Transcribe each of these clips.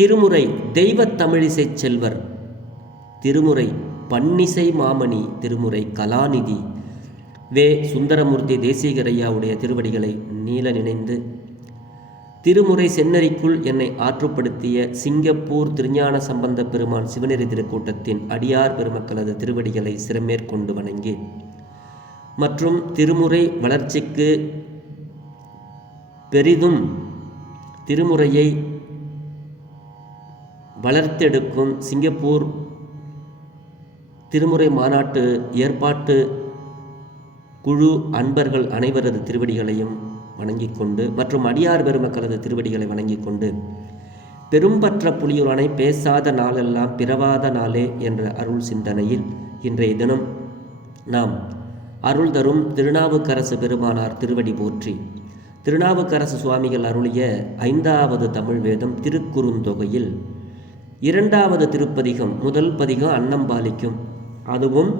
திருமுறை தெய்வ தமிழிசை செல்வர் திருமுறை பன்னிசை மாமணி திருமுறை கலாநிதி வே சுந்தரமூர்த்தி தேசிகரையாவுடைய திருவடிகளை நீல நினைந்து திருமுறை சென்னறிக்குள் என்னை ஆற்றுப்படுத்திய சிங்கப்பூர் திருஞான சம்பந்த பெருமான் சிவநெறி திருக்கூட்டத்தின் அடியார் பெருமக்களது திருவடிகளை சிறமேற்கொண்டு வணங்கி மற்றும் திருமுறை வளர்ச்சிக்கு பெரிதும் திருமுறையை வளர்த்தெடுக்கும் சிங்கப்பூர் திருமுறை மாநாட்டு ஏற்பாட்டு குழு அன்பர்கள் அனைவரது திருவடிகளையும் வணங்கிக் கொண்டு மற்றும் அடியார் பெருமக்களது திருவடிகளை வணங்கிக் கொண்டு பெரும்பற்ற புலியுரனை பேசாத நாளெல்லாம் பிறவாத நாளே என்ற அருள் சிந்தனையில் இன்றைய தினம் நாம் அருள் தரும் திருநாவுக்கரசு பெருமானார் திருவடி போற்றி திருநாவுக்கரசு சுவாமிகள் அருளிய ஐந்தாவது தமிழ் வேதம் திருக்குறுந்தொகையில் இரண்டாவது திருப்பதிகம் முதல் பதிகம் அன்னம்பாலிக்கும் அதுவும்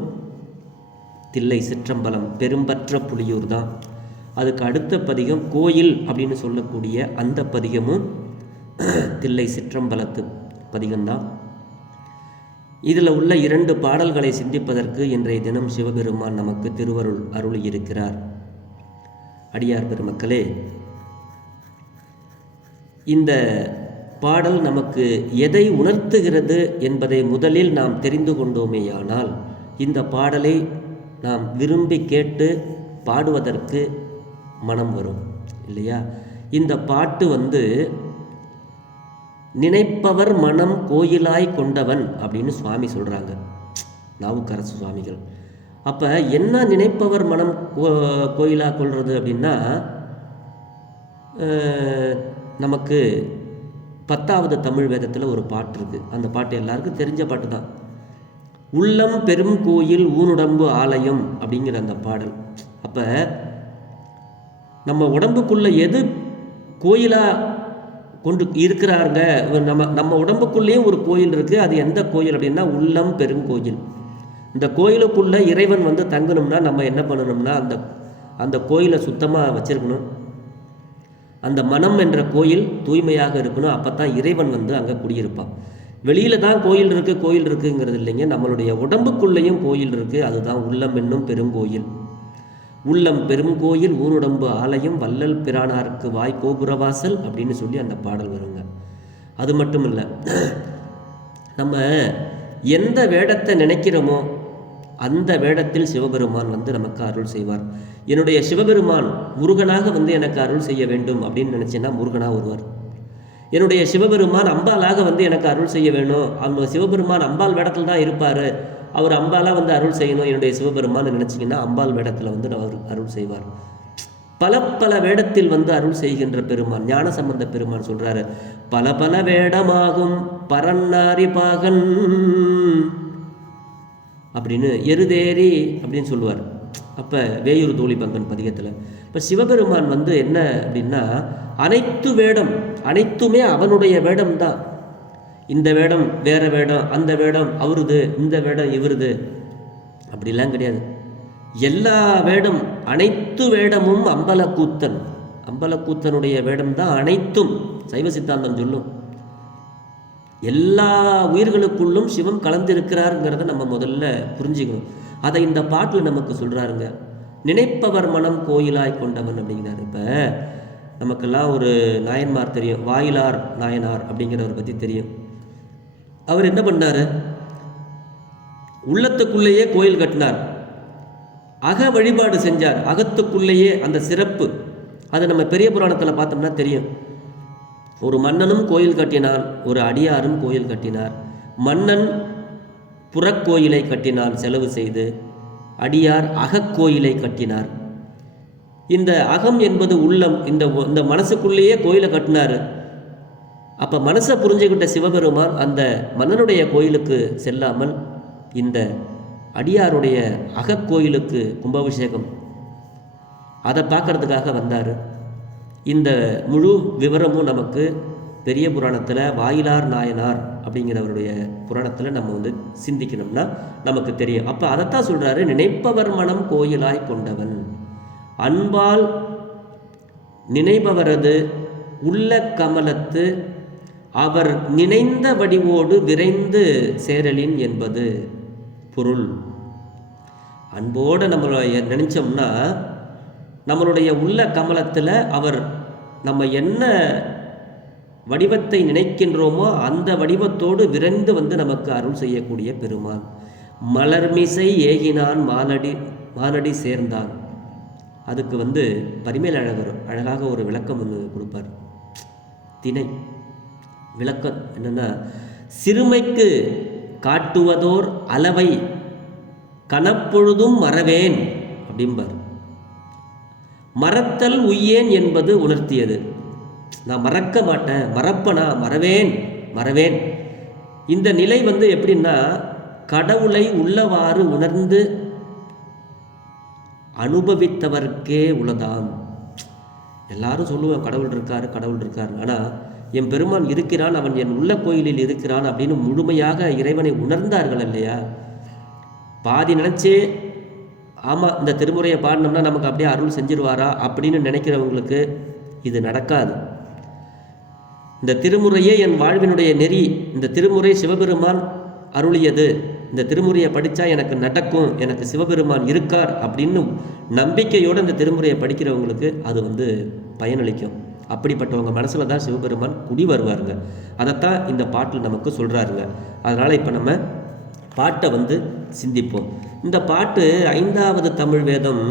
தில்லை சிற்றம்பலம் பெரும்பற்ற புலியூர் தான் அதுக்கு அடுத்த பதிகம் கோயில் அப்படின்னு சொல்லக்கூடிய அந்த பதிகமும் தில்லை சிற்றம்பலத்து பதிகம்தான் இதில் உள்ள இரண்டு பாடல்களை சிந்திப்பதற்கு இன்றைய தினம் சிவபெருமான் நமக்கு திருவருள் அருள் இருக்கிறார் அடியார் பெருமக்களே இந்த பாடல் நமக்கு எதை உணர்த்துகிறது என்பதை முதலில் நாம் தெரிந்து கொண்டோமேயானால் இந்த பாடலை நாம் விரும்பி கேட்டு பாடுவதற்கு மனம் வரும் இல்லையா இந்த பாட்டு வந்து நினைப்பவர் மனம் கோயிலாய் கொண்டவன் அப்படின்னு சுவாமி சொல்கிறாங்க நாவுக்கரசு சுவாமிகள் அப்போ என்ன நினைப்பவர் மனம் கோயிலாக கொள்வது அப்படின்னா நமக்கு பத்தாவது தமிழ் வேதத்தில் ஒரு பாட்டு இருக்குது அந்த பாட்டு எல்லாருக்கும் தெரிஞ்ச பாட்டு தான் உள்ளம் பெரும் கோயில் ஊனுடம்பு ஆலயம் அப்படிங்கிற அந்த பாடல் அப்போ நம்ம உடம்புக்குள்ளே எது கோயிலாக கொண்டு இருக்கிறாருங்க நம்ம நம்ம உடம்புக்குள்ளேயும் ஒரு கோயில் இருக்குது அது எந்த கோயில் அப்படின்னா உள்ளம் பெரும் கோயில் இந்த கோயிலுக்குள்ளே இறைவன் வந்து தங்கணும்னா நம்ம என்ன பண்ணணும்னா அந்த அந்த கோயிலை சுத்தமாக வச்சுருக்கணும் அந்த மனம் என்ற கோயில் தூய்மையாக இருக்கணும் அப்போ தான் இறைவன் வந்து அங்கே குடியிருப்பான் வெளியில் தான் கோயில் இருக்குது கோயில் இருக்குங்கிறது இல்லைங்க நம்மளுடைய உடம்புக்குள்ளேயும் கோயில் இருக்குது அதுதான் உள்ளம் என்னும் பெருங்கோயில் உள்ளம் பெருங்கோயில் ஊருடம்பு ஆலயம் வல்லல் பிரானாருக்கு வாய் கோபுரவாசல் அப்படின்னு சொல்லி அந்த பாடல் வருங்க அது மட்டும் இல்லை நம்ம எந்த வேடத்தை நினைக்கிறோமோ அந்த வேடத்தில் சிவபெருமான் வந்து நமக்கு அருள் செய்வார் என்னுடைய சிவபெருமான் முருகனாக வந்து எனக்கு அருள் செய்ய வேண்டும் அப்படின்னு நினச்சேன்னா முருகனாக வருவார் என்னுடைய சிவபெருமான் அம்பாலாக வந்து எனக்கு அருள் செய்ய வேணும் அவங்க சிவபெருமான் அம்பாள் வேடத்தில் தான் இருப்பார் அவர் அம்பாலாக வந்து அருள் செய்யணும் என்னுடைய சிவபெருமான்னு நினச்சிங்கன்னா அம்பாள் வேடத்தில் வந்து அவர் அருள் செய்வார் பல பல வேடத்தில் வந்து அருள் செய்கின்ற பெருமான் ஞான சம்பந்த பெருமான் சொல்கிறாரு பல பல வேடமாகும் பரநாரி பாகன் அப்படின்னு எருதேறி அப்படின்னு சொல்லுவார் அப்போ வேயூர் தோழி பங்கன் பதிகத்தில் இப்போ சிவபெருமான் வந்து என்ன அப்படின்னா அனைத்து வேடம் அனைத்துமே அவனுடைய வேடம் தான் இந்த வேடம் வேற வேடம் அந்த வேடம் அவருது இந்த வேடம் இவருது அப்படிலாம் கிடையாது எல்லா வேடம் அனைத்து வேடமும் அம்பலக்கூத்தன் அம்பலக்கூத்தனுடைய வேடம் தான் அனைத்தும் சைவ சித்தாந்தம் சொல்லும் எல்லா உயிர்களுக்குள்ளும் சிவம் கலந்திருக்கிறாருங்கிறத நம்ம முதல்ல புரிஞ்சுக்கணும் அதை இந்த பாட்டில் நமக்கு சொல்கிறாருங்க நினைப்பவர் மனம் கோயிலாய் கொண்டவன் அப்படிங்கிறார் இப்போ நமக்கெல்லாம் ஒரு நாயன்மார் தெரியும் வாயிலார் நாயனார் அப்படிங்கிறவரை பற்றி தெரியும் அவர் என்ன பண்ணார் உள்ளத்துக்குள்ளேயே கோயில் கட்டினார் அக வழிபாடு செஞ்சார் அகத்துக்குள்ளேயே அந்த சிறப்பு அதை நம்ம பெரிய புராணத்தில் பார்த்தோம்னா தெரியும் ஒரு மன்னனும் கோயில் கட்டினான் ஒரு அடியாரும் கோயில் கட்டினார் மன்னன் புறக்கோயிலை கட்டினான் செலவு செய்து அடியார் அகக்கோயிலை கட்டினார் இந்த அகம் என்பது உள்ளம் இந்த இந்த மனசுக்குள்ளேயே கோயிலை கட்டினார் அப்போ மனசை புரிஞ்சுக்கிட்ட சிவபெருமான் அந்த மன்னனுடைய கோயிலுக்கு செல்லாமல் இந்த அடியாருடைய அகக்கோயிலுக்கு கும்பாபிஷேகம் அதை பார்க்கறதுக்காக வந்தார் இந்த முழு விவரமும் நமக்கு பெரிய புராணத்தில் வாயிலார் நாயனார் அப்படிங்கிறவருடைய புராணத்தில் நம்ம வந்து சிந்திக்கணும்னா நமக்கு தெரியும் அப்போ அதைத்தான் சொல்கிறாரு நினைப்பவர் மனம் கோயிலாய் கொண்டவன் அன்பால் நினைப்பவரது உள்ள கமலத்து அவர் நினைந்த வடிவோடு விரைந்து சேரலின் என்பது பொருள் அன்போடு நம்மளை நினைச்சோம்னா நம்மளுடைய உள்ள கமலத்தில் அவர் நம்ம என்ன வடிவத்தை நினைக்கின்றோமோ அந்த வடிவத்தோடு விரைந்து வந்து நமக்கு அருள் செய்யக்கூடிய பெருமான் மலர்மிசை ஏகினான் மாலடி மாலடி சேர்ந்தான் அதுக்கு வந்து பரிமேல் அழகர் அழகாக ஒரு விளக்கம் ஒன்று கொடுப்பார் தினை விளக்கம் என்னென்னா சிறுமைக்கு காட்டுவதோர் அளவை கனப்பொழுதும் மறவேன் அப்படிம்பார் மறத்தல் உய்யேன் என்பது உணர்த்தியது நான் மறக்க மாட்டேன் மறப்பனா மறவேன் மறவேன் இந்த நிலை வந்து எப்படின்னா கடவுளை உள்ளவாறு உணர்ந்து அனுபவித்தவர்க்கே உள்ளதாம் எல்லாரும் சொல்லுவேன் கடவுள் இருக்காரு கடவுள் இருக்காரு ஆனால் என் பெருமான் இருக்கிறான் அவன் என் உள்ள கோயிலில் இருக்கிறான் அப்படின்னு முழுமையாக இறைவனை உணர்ந்தார்கள் இல்லையா பாதி நினைச்சே ஆமாம் இந்த திருமுறையை பாடினோம்னா நமக்கு அப்படியே அருள் செஞ்சிருவாரா அப்படின்னு நினைக்கிறவங்களுக்கு இது நடக்காது இந்த திருமுறையே என் வாழ்வினுடைய நெறி இந்த திருமுறை சிவபெருமான் அருளியது இந்த திருமுறையை படித்தா எனக்கு நடக்கும் எனக்கு சிவபெருமான் இருக்கார் அப்படின்னு நம்பிக்கையோடு இந்த திருமுறையை படிக்கிறவங்களுக்கு அது வந்து பயனளிக்கும் அப்படிப்பட்டவங்க மனசில் தான் சிவபெருமான் குடி வருவாருங்க அதைத்தான் இந்த பாட்டில் நமக்கு சொல்கிறாருங்க அதனால் இப்போ நம்ம பாட்டை வந்து சிந்திப்போம் இந்த பாட்டு ஐந்தாவது தமிழ் வேதம்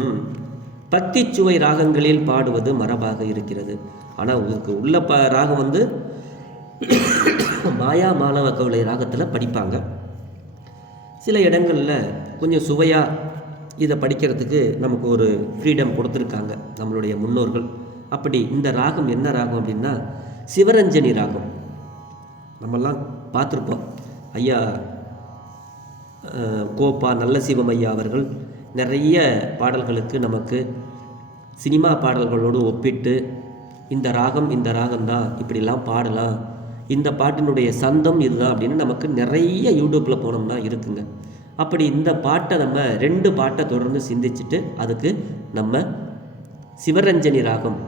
பத்திச்சுவை ராகங்களில் பாடுவது மரபாக இருக்கிறது ஆனால் உங்களுக்கு உள்ள ப ராகம் வந்து மாயா மாணவ கவலை ராகத்தில் படிப்பாங்க சில இடங்களில் கொஞ்சம் சுவையாக இதை படிக்கிறதுக்கு நமக்கு ஒரு ஃப்ரீடம் கொடுத்துருக்காங்க நம்மளுடைய முன்னோர்கள் அப்படி இந்த ராகம் என்ன ராகம் அப்படின்னா சிவரஞ்சனி ராகம் நம்மெல்லாம் பார்த்துருப்போம் ஐயா கோபா நல்ல சிவமையா அவர்கள் நிறைய பாடல்களுக்கு நமக்கு சினிமா பாடல்களோடு ஒப்பிட்டு இந்த ராகம் இந்த ராகம்தான் இப்படிலாம் பாடலாம் இந்த பாட்டினுடைய சந்தம் இதுதான் அப்படின்னு நமக்கு நிறைய யூடியூப்பில் போனோம்னா இருக்குங்க அப்படி இந்த பாட்டை நம்ம ரெண்டு பாட்டை தொடர்ந்து சிந்திச்சுட்டு அதுக்கு நம்ம சிவரஞ்சனி ராகம்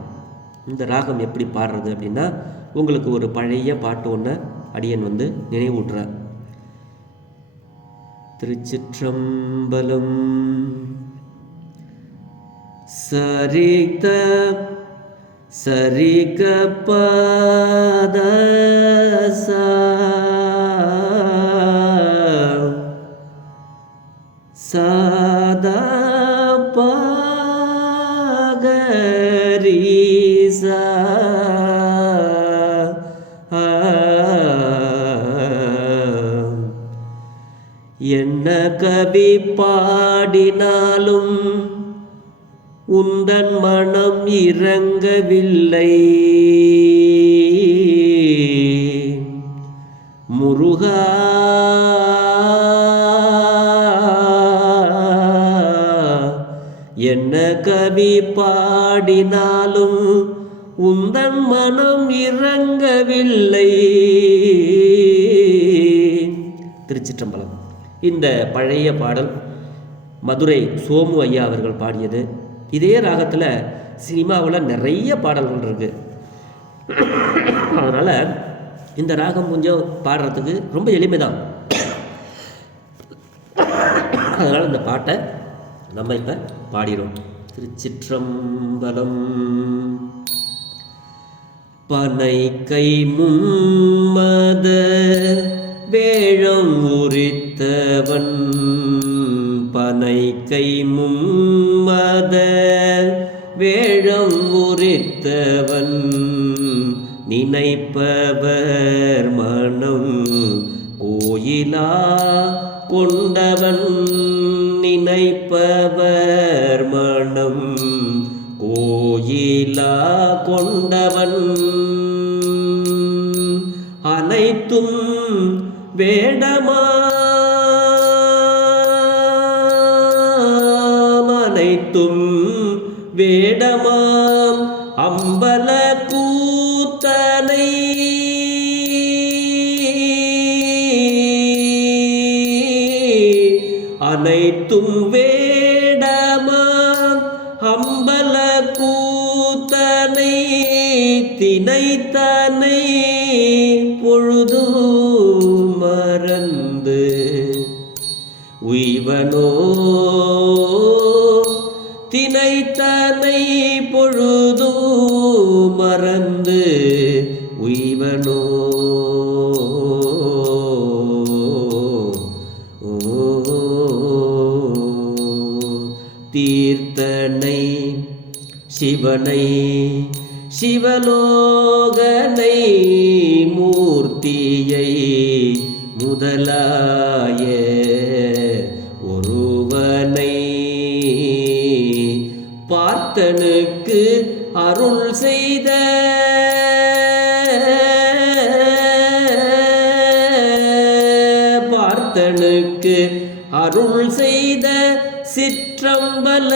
இந்த ராகம் எப்படி பாடுறது அப்படின்னா உங்களுக்கு ஒரு பழைய பாட்டு ஒன்று அடியன் வந்து நினைவூட்டுறேன் திருச்சிற்றம்பலம் சரித சரிக பாத சாதா பாகரீசா என்ன கவி பாடினாலும் உந்தன் மனம் இறங்கவில்லை முருகா என்ன கவி பாடினாலும் உந்தன் மனம் இறங்கவில்லை திருச்சிற்றம்பலம் இந்த பழைய பாடல் மதுரை சோமு ஐயா அவர்கள் பாடியது இதே ராகத்தில் சினிமாவில் நிறைய பாடல்கள் இருக்குது அதனால் இந்த ராகம் கொஞ்சம் பாடுறதுக்கு ரொம்ப எளிமை தான் அதனால் இந்த பாட்டை நம்ம இப்போ பாடிடும் திருச்சிற்றம்பலம் பனை கை மும்மத வேழம் உரித்த பிடித்தவன் பனை கை மும்மத வேழம் உரித்தவன் நினைப்பவர் மனம் கோயிலா கொண்டவன் நினைப்பவர் மனம் கோயிலா கொண்டவன் அனைத்தும் வேடமா தினைத்தனை பொழுது மறந்து உய்வனோ தினைத்தனை பொழுது மறந்து உய்வனோ தீர்த்தனை சிவனை சிவலோகனை மூர்த்தியை முதலாய ஒருவனை பார்த்தனுக்கு அருள் செய்த பார்த்தனுக்கு அருள் செய்த சிற்றம்பல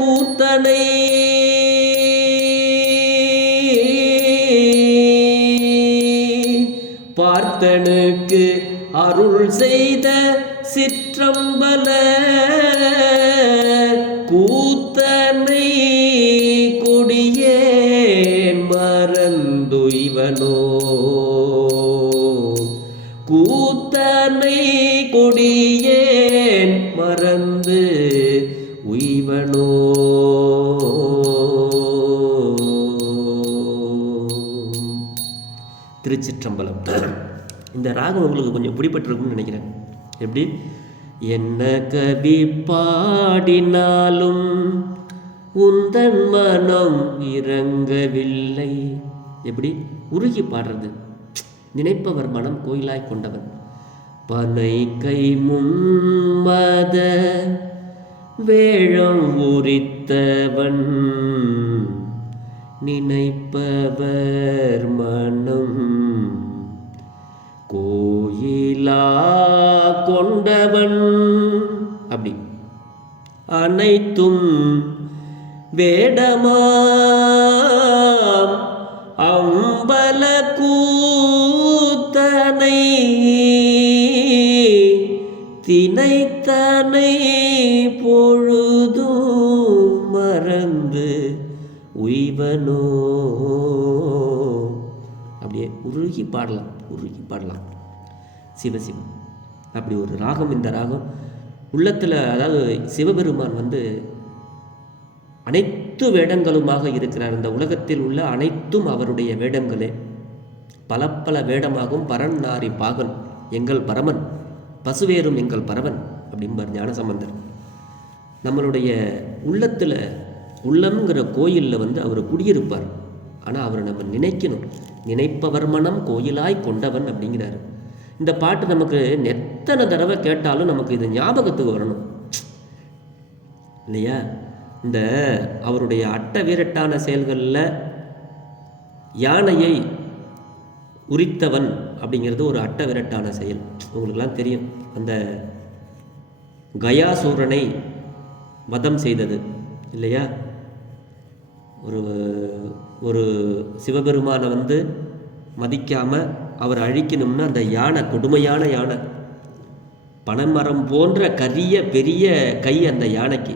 கூத்தனை அருள் செய்த சிற்றம்பல கூத்தனை கொடியே மறந்துய்வனோ கூத்தனை கொடியேன் மறந்து உய்வனோ திருச்சிற்றம்பலம் இந்த ராகம் உங்களுக்கு கொஞ்சம் பிடிபட்டிருக்கும்னு நினைக்கிறேன் எப்படி என்ன கவி பாடினாலும் உந்தன் மனம் இறங்கவில்லை எப்படி உருகி பாடுறது நினைப்பவர் மனம் கோயிலாய் கொண்டவன் பனை கை முன்மத வேழம் உரித்தவன் நினைப்பவர் மன கொண்டவன் அப்படி அனைத்தும் வேடமாம் அம்பல கூத்தனை தினைத்தனை பொழுது மறந்து உய்வனோ அப்படியே உருகி பாடலாம் உருகி பாடலாம் சிவசிவம் அப்படி ஒரு ராகம் இந்த ராகம் உள்ளத்தில் அதாவது சிவபெருமான் வந்து அனைத்து வேடங்களுமாக இருக்கிறார் இந்த உலகத்தில் உள்ள அனைத்தும் அவருடைய வேடங்களே பல பல வேடமாகும் பரநாரி பாகன் எங்கள் பரமன் பசுவேறும் எங்கள் பரவன் அப்படிம்பார் ஞானசம்பந்தர் நம்மளுடைய உள்ளத்தில் உள்ளம்ங்கிற கோயிலில் வந்து அவர் குடியிருப்பார் ஆனால் அவரை நம்ம நினைக்கணும் நினைப்பவர் மனம் கோயிலாய் கொண்டவன் அப்படிங்கிறாரு இந்த பாட்டு நமக்கு எத்தனை தடவை கேட்டாலும் நமக்கு இது ஞாபகத்துக்கு வரணும் இல்லையா இந்த அவருடைய அட்ட வீரட்டான செயல்களில் யானையை உரித்தவன் அப்படிங்கிறது ஒரு அட்ட விரட்டான செயல் உங்களுக்கெல்லாம் தெரியும் அந்த கயாசூரனை வதம் செய்தது இல்லையா ஒரு ஒரு சிவபெருமானை வந்து மதிக்காமல் அவர் அழிக்கணும்னா அந்த யானை கொடுமையான யானை பனைமரம் போன்ற கரிய பெரிய கை அந்த யானைக்கு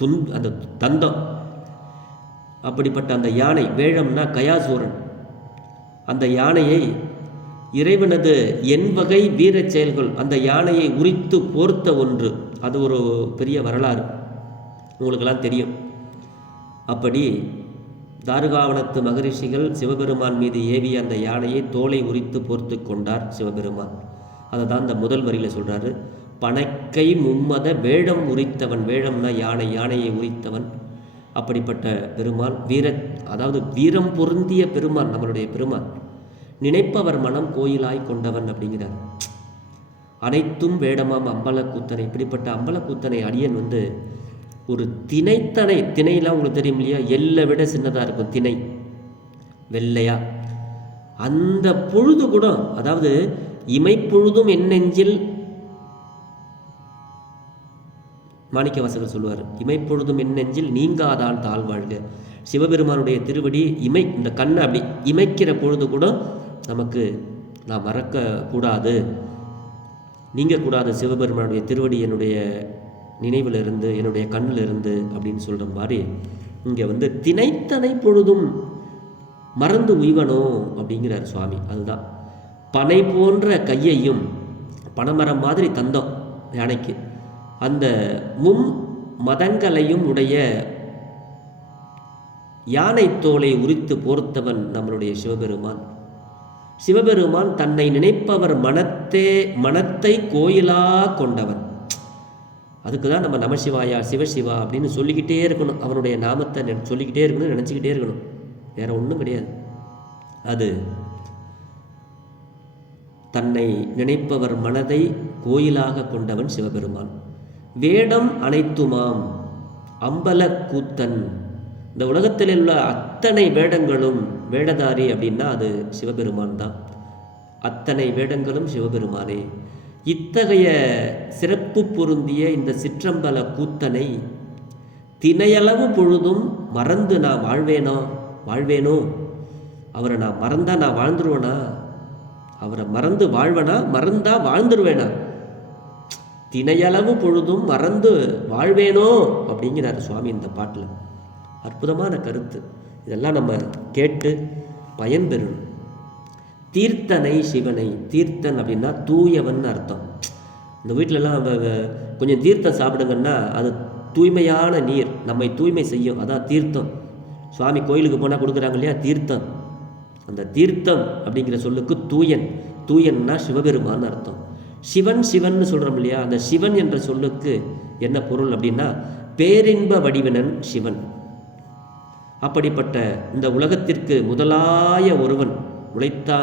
துன் அந்த தந்தம் அப்படிப்பட்ட அந்த யானை வேழம்னா கயாசூரன் அந்த யானையை இறைவனது என் வகை வீரச் செயல்கள் அந்த யானையை உரித்து போர்த்த ஒன்று அது ஒரு பெரிய வரலாறு உங்களுக்கெல்லாம் தெரியும் அப்படி தாருகாவனத்து மகரிஷிகள் சிவபெருமான் மீது ஏவிய அந்த யானையை தோலை உரித்து போர்த்து கொண்டார் சிவபெருமான் அதை தான் அந்த முதல் வரியில் சொல்கிறாரு பணக்கை மும்மத வேடம் உரித்தவன் வேடம்னா யானை யானையை உரித்தவன் அப்படிப்பட்ட பெருமான் வீர அதாவது வீரம் பொருந்திய பெருமான் நம்மளுடைய பெருமான் நினைப்பவர் மனம் கோயிலாய் கொண்டவன் அப்படிங்கிறார் அனைத்தும் வேடமாம் அம்பலக்கூத்தனை இப்படிப்பட்ட அம்பலக்கூத்தனை அடியன் வந்து ஒரு திணைத்தனை திணையெல்லாம் உங்களுக்கு தெரியும் இல்லையா எல்லை விட சின்னதாக இருக்கும் திணை வெள்ளையா அந்த பொழுது கூட அதாவது இமைப்பொழுதும் என் நெஞ்சில் மாணிக்க வாசகர் சொல்லுவார் இமைப்பொழுதும் என்னெஞ்சில் நெஞ்சில் நீங்காதான் சிவபெருமானுடைய திருவடி இமை இந்த கண்ணை அப்படி இமைக்கிற பொழுது கூட நமக்கு நான் மறக்க கூடாது நீங்கக்கூடாது சிவபெருமானுடைய திருவடி என்னுடைய நினைவிலிருந்து என்னுடைய கண்ணில் இருந்து அப்படின்னு சொல்கிற மாதிரி இங்கே வந்து தினைத்தனை பொழுதும் மறந்து உய்வனோ அப்படிங்கிறார் சுவாமி அதுதான் பனை போன்ற கையையும் பனைமரம் மாதிரி தந்தோம் யானைக்கு அந்த மும் மதங்களையும் உடைய யானை தோலை உரித்து போர்த்தவன் நம்மளுடைய சிவபெருமான் சிவபெருமான் தன்னை நினைப்பவர் மனத்தே மனத்தை கோயிலாக கொண்டவன் அதுக்கு தான் நம்ம நமசிவாயா சிவசிவா அப்படின்னு சொல்லிக்கிட்டே இருக்கணும் அவனுடைய நாமத்தை சொல்லிக்கிட்டே இருக்கணும் நினச்சிக்கிட்டே இருக்கணும் வேறு ஒன்றும் கிடையாது அது தன்னை நினைப்பவர் மனதை கோயிலாக கொண்டவன் சிவபெருமான் வேடம் அனைத்துமாம் அம்பல கூத்தன் இந்த உலகத்தில் உள்ள அத்தனை வேடங்களும் வேடதாரி அப்படின்னா அது சிவபெருமான் தான் அத்தனை வேடங்களும் சிவபெருமானே இத்தகைய சிறப்பு பொருந்திய இந்த சிற்றம்பல கூத்தனை தினையளவு பொழுதும் மறந்து நான் வாழ்வேனோ வாழ்வேனோ அவரை நான் மறந்தா நான் வாழ்ந்துருவேனா அவரை மறந்து வாழ்வேனா மறந்தா வாழ்ந்துருவேனா தினையளவு பொழுதும் மறந்து வாழ்வேனோ அப்படிங்கிறார் சுவாமி இந்த பாட்டில் அற்புதமான கருத்து இதெல்லாம் நம்ம கேட்டு பயன்பெறணும் தீர்த்தனை சிவனை தீர்த்தன் அப்படின்னா தூயவன் அர்த்தம் இந்த வீட்டிலலாம் கொஞ்சம் தீர்த்தம் சாப்பிடுங்கன்னா அது தூய்மையான நீர் நம்மை தூய்மை செய்யும் அதான் தீர்த்தம் சுவாமி கோயிலுக்கு போனால் கொடுக்குறாங்க இல்லையா தீர்த்தம் அந்த தீர்த்தம் அப்படிங்கிற சொல்லுக்கு தூயன் தூயன்னா சிவபெருமான்னு அர்த்தம் சிவன் சிவன் சொல்கிறோம் இல்லையா அந்த சிவன் என்ற சொல்லுக்கு என்ன பொருள் அப்படின்னா பேரின்ப வடிவினன் சிவன் அப்படிப்பட்ட இந்த உலகத்திற்கு முதலாய ஒருவன் உழைத்தா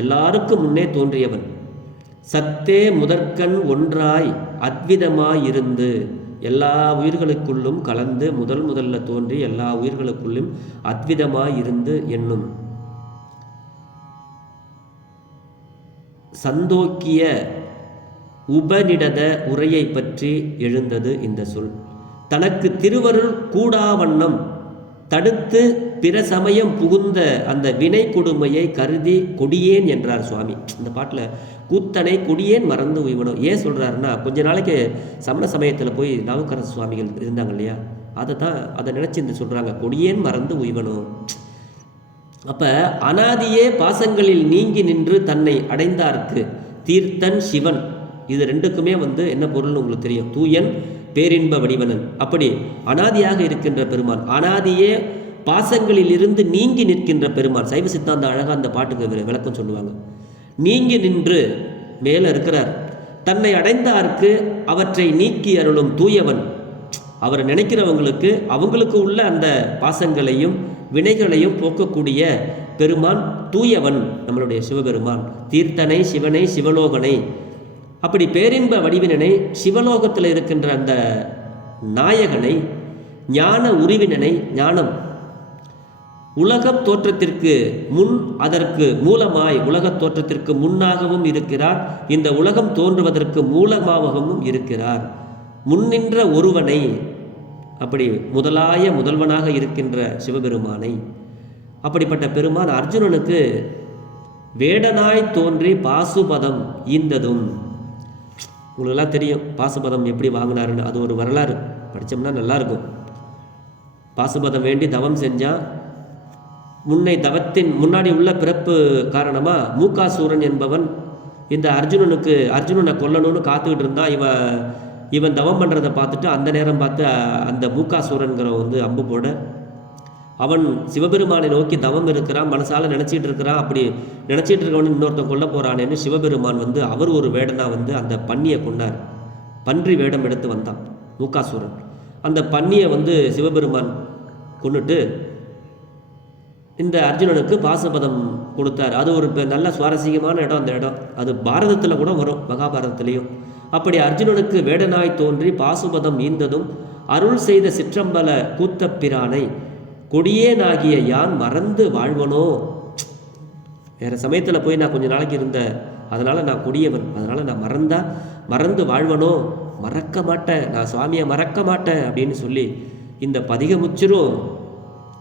எல்லாருக்கும் முன்னே தோன்றியவன் சத்தே முதற்கண் ஒன்றாய் அத்விதமாயிருந்து எல்லா உயிர்களுக்குள்ளும் கலந்து முதல் முதல்ல தோன்றி எல்லா உயிர்களுக்குள்ளும் அத்விதமாயிருந்து என்னும் சந்தோக்கிய உபனிடத உரையை பற்றி எழுந்தது இந்த சொல் தனக்கு திருவருள் கூடாவண்ணம் தடுத்து பிற சமயம் புகுந்த அந்த வினை கொடுமையை கருதி கொடியேன் என்றார் சுவாமி இந்த பாட்டில் கூத்தனை கொடியேன் மறந்து உய்வனும் ஏன் சொல்கிறாருன்னா கொஞ்ச நாளைக்கு சமண சமயத்தில் போய் நாவுக்கரசு சுவாமிகள் இருந்தாங்க இல்லையா அதை தான் அதை நினச்சி இந்த சொல்கிறாங்க கொடியேன் மறந்து உய்வனும் அப்போ அனாதியே பாசங்களில் நீங்கி நின்று தன்னை அடைந்தார்க்கு தீர்த்தன் சிவன் இது ரெண்டுக்குமே வந்து என்ன பொருள்னு உங்களுக்கு தெரியும் தூயன் பேரின்ப வடிவனன் அப்படி அனாதியாக இருக்கின்ற பெருமான் அனாதியே பாசங்களிலிருந்து நீங்கி நிற்கின்ற பெருமாள் சைவ சித்தாந்த அழகாக அந்த பாட்டுக்கு விளக்கம் சொல்லுவாங்க நீங்கி நின்று மேலே இருக்கிறார் தன்னை அடைந்தார்க்கு அவற்றை நீக்கி அருளும் தூயவன் அவரை நினைக்கிறவங்களுக்கு அவங்களுக்கு உள்ள அந்த பாசங்களையும் வினைகளையும் போக்கக்கூடிய பெருமான் தூயவன் நம்மளுடைய சிவபெருமான் தீர்த்தனை சிவனை சிவலோகனை அப்படி பேரின்ப வடிவினனை சிவலோகத்தில் இருக்கின்ற அந்த நாயகனை ஞான உருவினனை ஞானம் உலகத் தோற்றத்திற்கு முன் அதற்கு மூலமாய் உலகத் தோற்றத்திற்கு முன்னாகவும் இருக்கிறார் இந்த உலகம் தோன்றுவதற்கு மூலமாகவும் இருக்கிறார் முன்னின்ற ஒருவனை அப்படி முதலாய முதல்வனாக இருக்கின்ற சிவபெருமானை அப்படிப்பட்ட பெருமான் அர்ஜுனனுக்கு வேடனாய் தோன்றி பாசுபதம் ஈந்ததும் உங்களுக்கெல்லாம் தெரியும் பாசுபதம் எப்படி வாங்கினாருன்னு அது ஒரு வரலாறு படித்தோம்னா நல்லாயிருக்கும் பாசுபதம் வேண்டி தவம் செஞ்சால் முன்னை தவத்தின் முன்னாடி உள்ள பிறப்பு காரணமாக மூக்காசூரன் என்பவன் இந்த அர்ஜுனனுக்கு அர்ஜுனனை கொல்லணும்னு காத்துக்கிட்டு இருந்தான் இவன் இவன் தவம் பண்ணுறதை பார்த்துட்டு அந்த நேரம் பார்த்து அந்த மூக்காசூரன்கிற வந்து அம்பு போட அவன் சிவபெருமானை நோக்கி தவம் இருக்கிறான் மனசால் நினச்சிட்டு இருக்கிறான் அப்படி நினச்சிட்டு இருக்கவனு இன்னொருத்தன் கொல்ல போகிறானேன்னு சிவபெருமான் வந்து அவர் ஒரு வேடனாக வந்து அந்த பன்னியை கொண்டார் பன்றி வேடம் எடுத்து வந்தான் மூக்காசூரன் அந்த பன்னியை வந்து சிவபெருமான் கொண்டுட்டு இந்த அர்ஜுனனுக்கு பாசபதம் கொடுத்தார் அது ஒரு நல்ல சுவாரஸ்யமான இடம் அந்த இடம் அது பாரதத்தில் கூட வரும் மகாபாரதத்திலையும் அப்படி அர்ஜுனனுக்கு வேடனாய் தோன்றி பாசுபதம் ஈந்ததும் அருள் செய்த சிற்றம்பல கூத்தப்பிரானை கொடியேனாகிய யான் மறந்து வாழ்வனோ வேறு சமயத்தில் போய் நான் கொஞ்ச நாளைக்கு இருந்த அதனால் நான் கொடியவன் அதனால் நான் மறந்தா மறந்து வாழ்வனோ மறக்க மாட்டேன் நான் சுவாமியை மறக்க மாட்டேன் அப்படின்னு சொல்லி இந்த பதிகமுச்சிரும்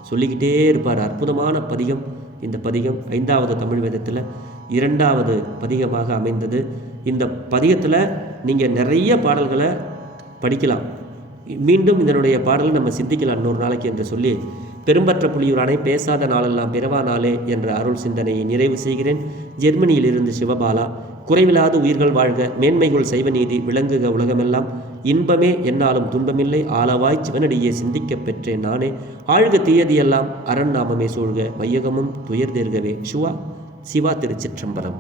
சொல்லிக்கிட்டே இருப்பார் அற்புதமான பதிகம் இந்த பதிகம் ஐந்தாவது தமிழ் வேதத்தில் இரண்டாவது பதிகமாக அமைந்தது இந்த பதிகத்தில் நீங்கள் நிறைய பாடல்களை படிக்கலாம் மீண்டும் இதனுடைய பாடலை நம்ம சிந்திக்கலாம் இன்னொரு நாளைக்கு என்று சொல்லி பெரும்பற்ற புலியூரானை பேசாத நாளெல்லாம் பிறவா நாளே என்ற அருள் சிந்தனையை நிறைவு செய்கிறேன் ஜெர்மனியில் இருந்து சிவபாலா குறைவிலாது உயிர்கள் வாழ்க மேன்மைகள் சைவநீதி விளங்குக உலகமெல்லாம் இன்பமே என்னாலும் துன்பமில்லை ஆளவாய் சிவனடியே சிந்திக்கப் பெற்றேன் நானே ஆழ்க தீயதியெல்லாம் அரண் நாமமே சூழ்க வையகமும் தீர்கவே சிவா சிவா திருச்சிற்றம்பரம்